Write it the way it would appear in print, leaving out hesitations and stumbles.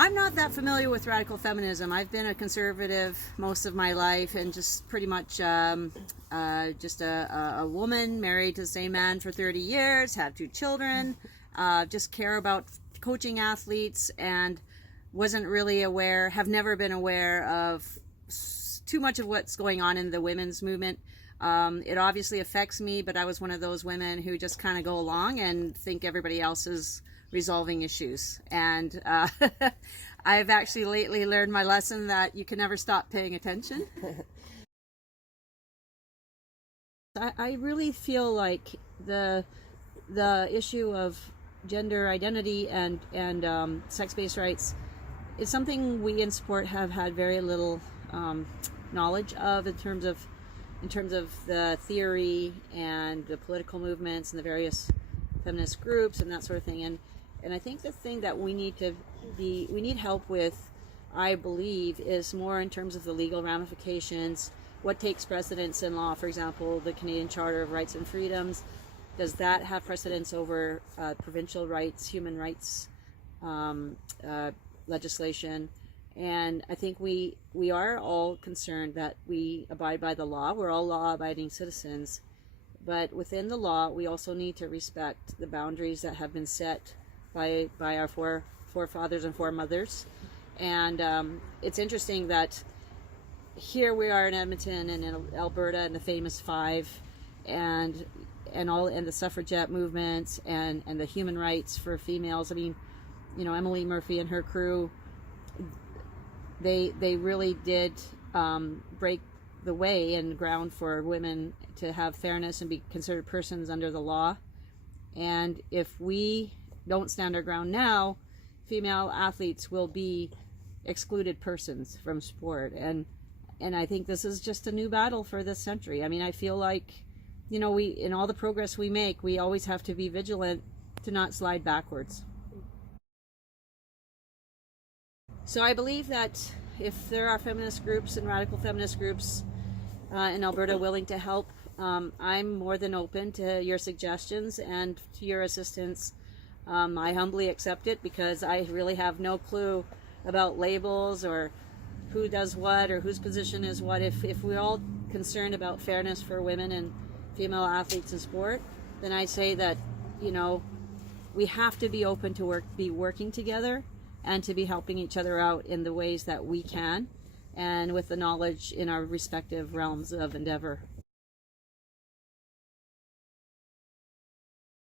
I'm not that familiar with radical feminism. I've been a conservative most of my life and just pretty much just a woman married to the same man for 30 years, have 2 children, just care about coaching athletes, and wasn't really aware, have never been aware of too much of what's going on in the women's movement. It obviously affects me, but I was one of those women who just kind of go along and think everybody else is resolving issues. And I've actually lately learned my lesson that you can never stop paying attention. I really feel like the issue of gender identity and sex-based rights is something we in sport have had very little knowledge of in terms of the theory and the political movements and the various feminist groups and that sort of thing. And I think the thing that we need help with, I believe, is more in terms of the legal ramifications. What takes precedence in law? For example, the Canadian Charter of Rights and Freedoms, does that have precedence over provincial rights, human rights legislation? And I think we are all concerned that we abide by the law. We're all law-abiding citizens. But within the law, we also need to respect the boundaries that have been set by our forefathers and foremothers. And it's interesting that here we are in Edmonton and in Alberta and the famous 5 and the suffragette movements and the human rights for females. I mean, you know, Emily Murphy and her crew, they really did break the way and ground for women to have fairness and be considered persons under the law. And if we don't stand our ground now, female athletes will be excluded persons from sport. And I think this is just a new battle for this century. I mean, I feel like, you know, in all the progress we make, we always have to be vigilant to not slide backwards. So I believe that if there are feminist groups and radical feminist groups in Alberta willing to help, I'm more than open to your suggestions and to your assistance. I humbly accept it because I really have no clue about labels or who does what or whose position is what. If we're all concerned about fairness for women and female athletes in sport, then I say that, you know, we have to be open to be working together and to be helping each other out in the ways that we can and with the knowledge in our respective realms of endeavor.